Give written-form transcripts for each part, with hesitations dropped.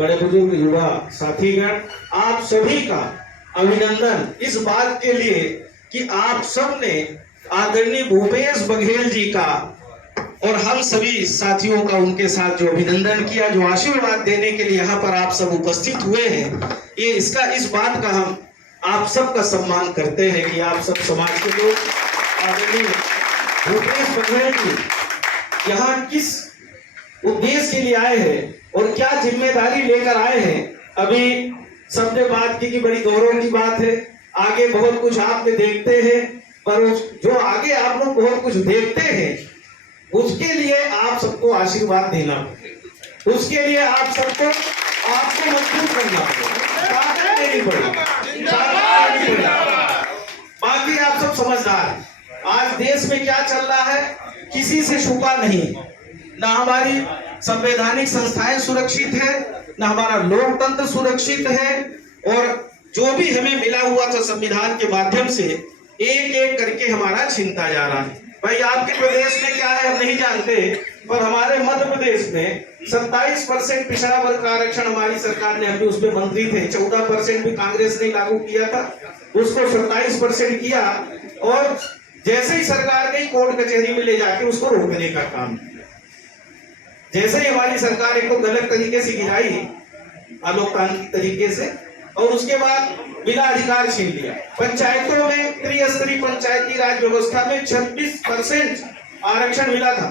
बड़े बुजुर्ग युवा साथीगण, आप सभी का अभिनंदन इस बात के लिए कि आप सब ने आदरणीय भूपेश बघेल जी का और हम सभी साथियों का उनके साथ जो अभिनंदन किया, जो आशीर्वाद देने के लिए यहाँ पर आप सब उपस्थित हुए हैं, ये इस बात का हम आप सब का सम्मान करते हैं कि आप सब समाज के लोग आदरणीय भूपेश बघेल जी यहाँ किस उद्देश्य के लिए आए हैं और क्या जिम्मेदारी लेकर आए हैं। अभी सबने बात की कि बड़ी गौरव की बात है, आगे बहुत कुछ आपने देखते हैं, पर जो आगे आप लोग बहुत कुछ देखते हैं उसके लिए आप सबको आशीर्वाद देना पड़ेगा, उसके लिए आप सबको आपको मजबूत करना पड़ेगा। बाकी आप सब समझदार हैं, आज देश में क्या चल रहा है किसी से छुपा नहीं, ना हमारी संवैधानिक संस्थाएं सुरक्षित है, ना हमारा लोकतंत्र सुरक्षित है, और जो भी हमें मिला हुआ था संविधान के माध्यम से एक एक करके हमारा छीनता जा रहा है। भाई आपके प्रदेश में क्या है हम नहीं जानते, पर हमारे मध्य प्रदेश में 27% पिछड़ा वर्ग का आरक्षण हमारी सरकार ने, हम भी उसमें मंत्री थे, 14% भी कांग्रेस ने लागू किया था, उसको 27% किया, और जैसे ही सरकार गई कोर्ट कचहरी में ले जाके उसको रोकने का काम किया। जैसे ही हमारी सरकार एक तो गलत तरीके से गिराई अलोकतांत्रिक तरीके से, और उसके बाद बिना अधिकार छीन लिया। पंचायतों में त्रिस्तरीय पंचायती राज व्यवस्था में 26% आरक्षण मिला था।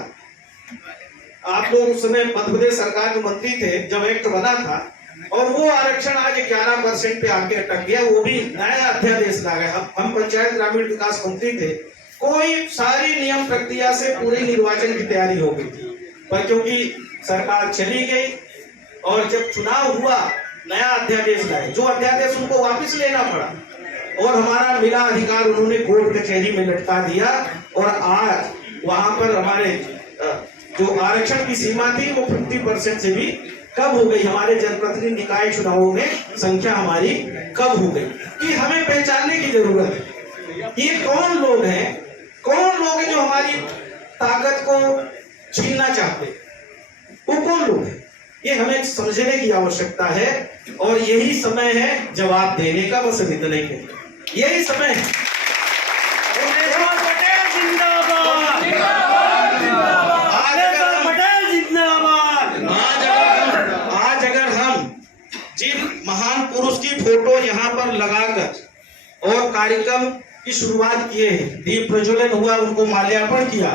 आप लोग उस समय मध्य प्रदेश सरकार के मंत्री थे जब एक्ट बना था, और वो आरक्षण आज 11% पे आके अटक गया, वो भी नया अध्यादेश ला गया। हम पंचायत ग्रामीण विकास मंत्री थे, कोई सारी नियम प्रक्रिया से पूरी निर्वाचन की तैयारी हो गई थी, पर क्योंकि सरकार चली गई और जब चुनाव हुआ नया अध्यादेश लाए, जो अध्यादेश उनको वापस लेना पड़ा, और हमारा मिला अधिकार उन्होंने कोर्ट कचहरी में लटका दिया, और आज वहां पर हमारे जो आरक्षण की सीमा थी वो 50% से भी कम हो गई। हमारे जनप्रतिनिधि निकाय चुनावों में संख्या हमारी कम हो गई। कि हमें पहचानने की जरूरत है ये कौन लोग हैं, कौन लोग हैं जो हमारी ताकत को छीनना चाहते, वो कौन लोग हैं, ये हमें समझने की आवश्यकता है, और यही समय है जवाब देने का। बस इतना ही कहते, यही समय है। आज अगर हम जिन महान पुरुष की फोटो यहाँ पर लगाकर और कार्यक्रम की शुरुआत किए हैं, दीप प्रज्वलन हुआ, उनको माल्यार्पण किया,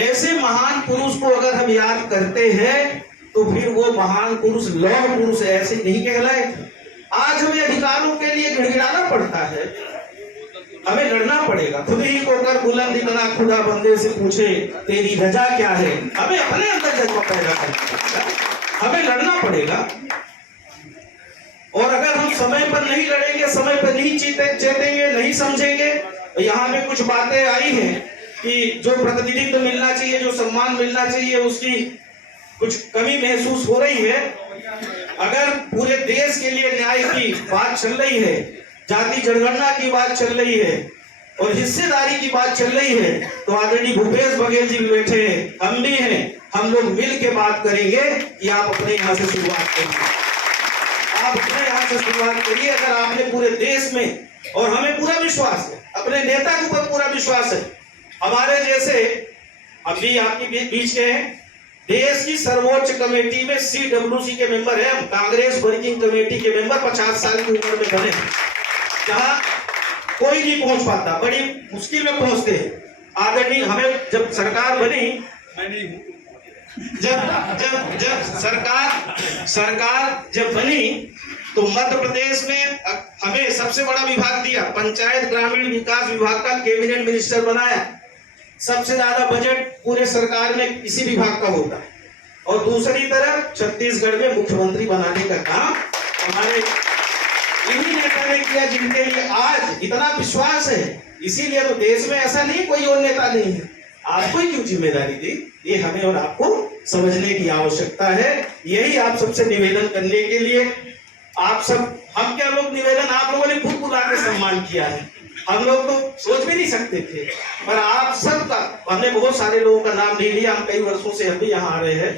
ऐसे महान पुरुष को अगर हम याद करते हैं तो फिर वो महान पुरुष लौह पुरुष ऐसे नहीं कहलाए। आज हमें अधिकारों के लिए गिड़गिड़ाना पड़ता है, हमें लड़ना पड़ेगा। खुद ही को कर बुलंद इतना खुदा बंदे से पूछे तेरी रजा क्या है, हमें अपने अंदर जज्बा पैदा करना है, हमें लड़ना पड़ेगा। और अगर हम समय पर नहीं लड़ेंगे, समय पर नहीं चेतेंगे, नहीं समझेंगे, तो यहाँ में कुछ बातें आई हैं कि जो प्रतिनिधित्व मिलना चाहिए, जो सम्मान मिलना चाहिए, उसकी कुछ कमी महसूस हो रही है। अगर पूरे देश के लिए न्याय की बात चल रही है, जाति जनगणना की बात चल रही है, और हिस्सेदारी की बात चल रही है, तो आदरणीय भूपेश बघेल जी भी बैठे हैं, हम भी हैं, हम लोग मिल के बात करेंगे कि आप अपने यहाँ से शुरुआत करिए, आप अपने यहाँ से शुरुआत करिए। अगर आपने पूरे देश में, और हमें पूरा विश्वास है, अपने नेता के ऊपर पूरा विश्वास है, हमारे जैसे अभी आपके बीच के हैं, देश की सर्वोच्च कमेटी में CWC के मेंबर है, हम कांग्रेस वर्किंग कमेटी के मेंबर 50 साल की उम्र में बने, जहां कोई नहीं पहुंच पाता, बड़ी मुश्किल में पहुंचते हैं। आदरणीय हमें जब सरकार बनी, जब सरकार जब बनी तो मध्य प्रदेश में हमें सबसे बड़ा विभाग दिया, पंचायत ग्रामीण विकास विभाग का कैबिनेट मिनिस्टर बनाया। सबसे ज्यादा बजट पूरे सरकार में इसी विभाग का होता है, और दूसरी तरफ छत्तीसगढ़ में मुख्यमंत्री बनाने का काम हमारे इन्हीं नेता ने किया, जिनके लिए आज इतना विश्वास है। इसीलिए तो देश में ऐसा नहीं कोई और नेता नहीं है, आपको ही क्यों जिम्मेदारी दी, ये हमें और आपको समझने की आवश्यकता है। यही आप सबसे निवेदन करने के लिए, आप सब, हम क्या लोग निवेदन, आप लोगों ने खुद बुला के सम्मान किया है, हम लोग तो सोच भी नहीं सकते थे, पर आप सबका, हमने बहुत सारे लोगों का नाम नहीं लिया, हम कई वर्षों से हम भी यहाँ आ रहे हैं,